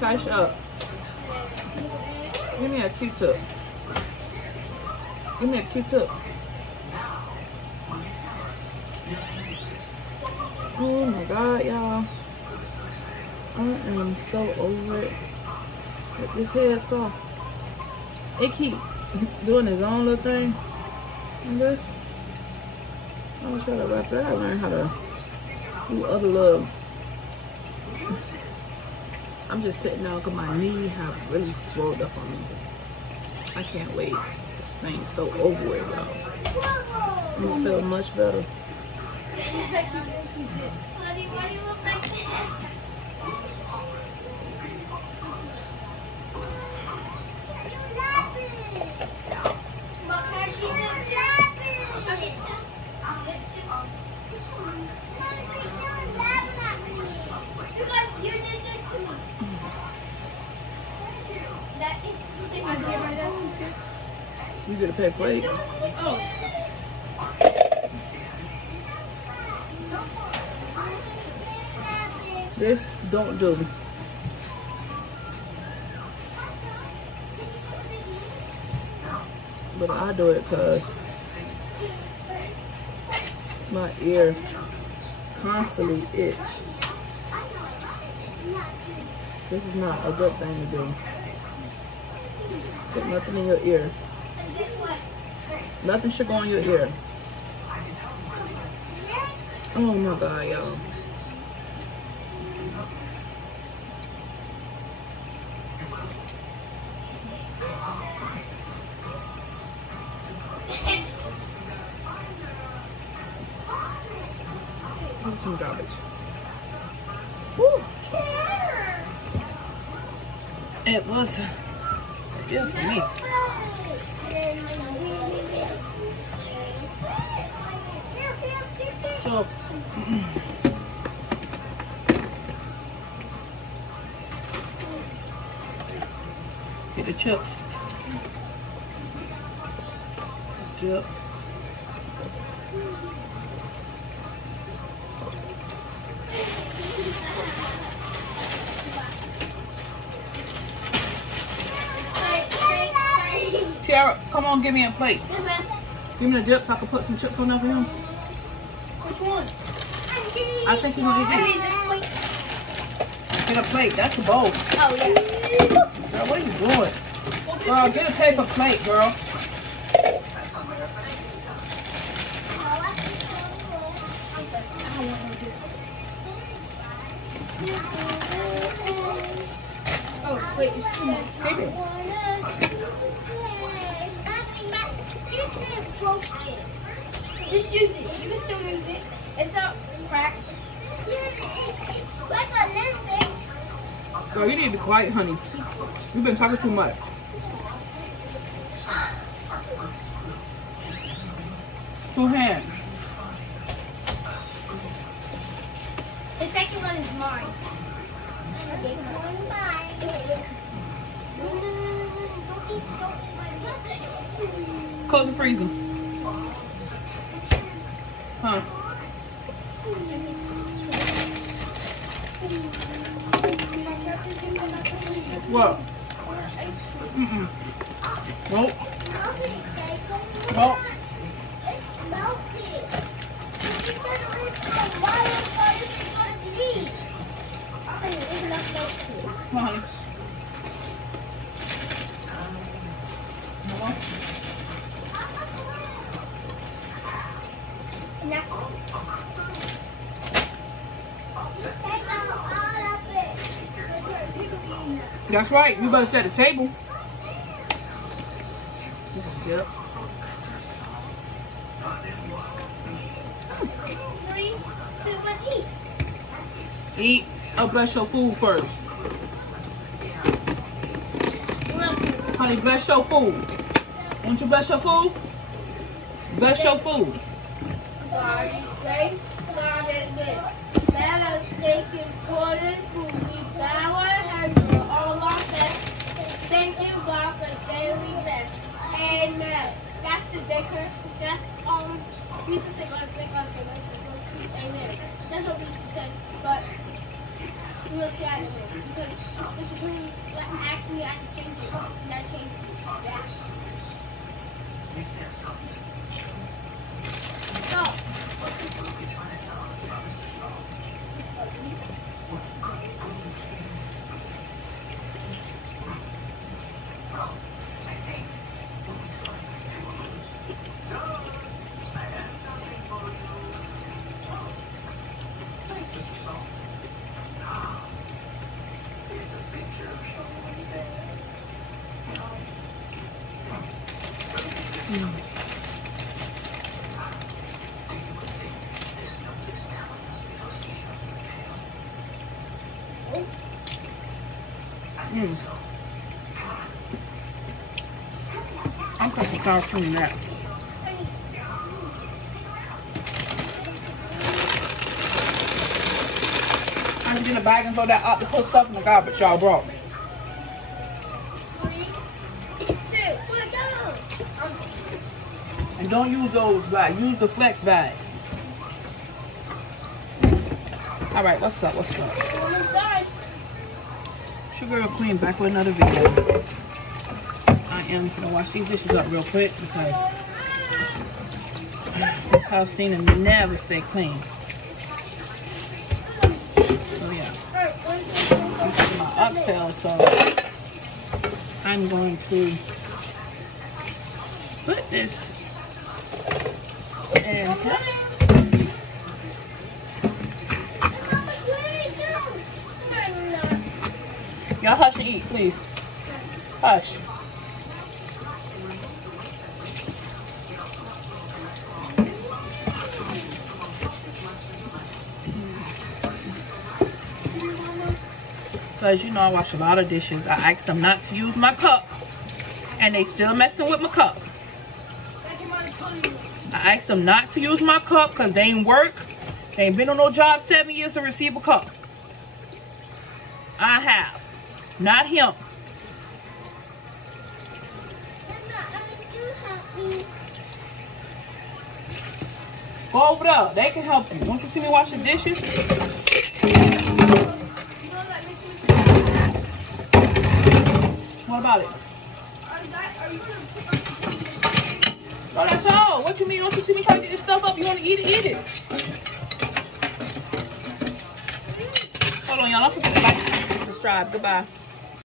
Tighten up. Give me a Q-tip. Give me a Q-tip. Oh my God, y'all. I am so over it. This hair scar. It keep doing its own little thing. And this. I'm gonna try to wrap it. I gotta learn how to do other little. I'm just sitting down because my knee have really swelled up on me. I can't wait. This thing's so over it, y'all. I'm gonna feel much better. You get a pay plate. Oh. This don't do. But I do it because my ear constantly itch. This is not a good thing to do. Put nothing in your ear. Nothing should go in your ear. Oh my God, y'all. Some garbage. Woo. It was good for me. So get the chips. Chip. Tiara, come on, give me a plate. Give me the dip so I can put some chips on there for him. Which one? I think he's gonna eat it. Get a plate. That's a bowl. Oh, yeah. Girl, what are you doing? Girl, get a paper plate, girl. Oh, wait, it's too much. Keep it. Just use it. You can still use it. It's not cracked. Girl, you need to be quiet, honey. You've been talking too much. Two hands. The second one is mine. Close the freezer. Huh? What? Mm-mm. Nope. Nope. Come on, honey. That's right. You better set the table. Yep. 3, 2, 1, eat. Eat. Oh, bless your food first. Honey, bless your food. Won't you bless your food? Bless your food. Thank you, God, for daily bread. Amen. That's the baker. That's we used to say God, thank God for life. Amen. That's what we used to say. But Look at it. Because if you ask me, I can change it. And I change it. Yeah. So. I'm cutting sour cream in that. I'm just in the bag and throw that octopus stuff in the garbage y'all brought me. 3, 2, 1, go! And don't use those bags. Use the flex bags. All right, what's up? What's up? Almost done. It's your girl Queen back with another video. I am gonna wash these dishes up real quick because this house thing and never stay clean. So yeah, I'm taking my oxtail, so I'm going to put this in. Y'all hush and eat, please. Hush. Because you know I wash a lot of dishes. I asked them not to use my cup. And they still messing with my cup. I asked them not to use my cup because they ain't work. They ain't been on no job 7 years to receive a cup. I have. Not him. Go over there. They can help you. Don't you see me wash the dishes? What about it? Oh, that's all. What you mean? Don't you see me trying to get this stuff up? You want to eat it? Eat it. Hold on, y'all. Don't forget to like and subscribe. Goodbye.